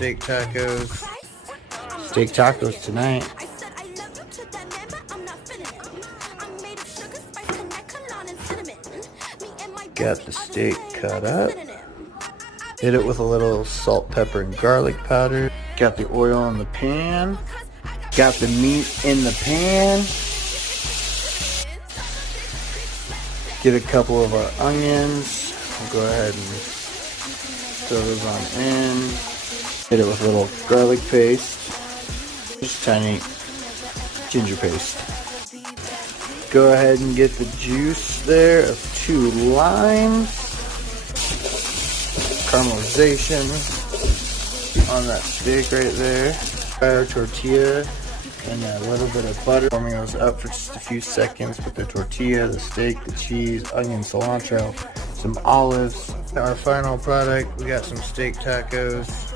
steak tacos. Steak tacos tonight. Got the steak cut up. Hit it with a little salt, pepper, and garlic powder. Got the oil in the pan. Got the meat in the pan. Get a couple of our onions. We'll go ahead and throw those on in. Hit it with a little garlic paste. Just tiny ginger paste. Go ahead and get the juice there of 2 limes. Caramelization on that steak right there. Our tortilla and a little bit of butter. Warming those up for just a few seconds with the tortilla, the steak, the cheese, onion, cilantro, some olives. Our final product, we got some steak tacos.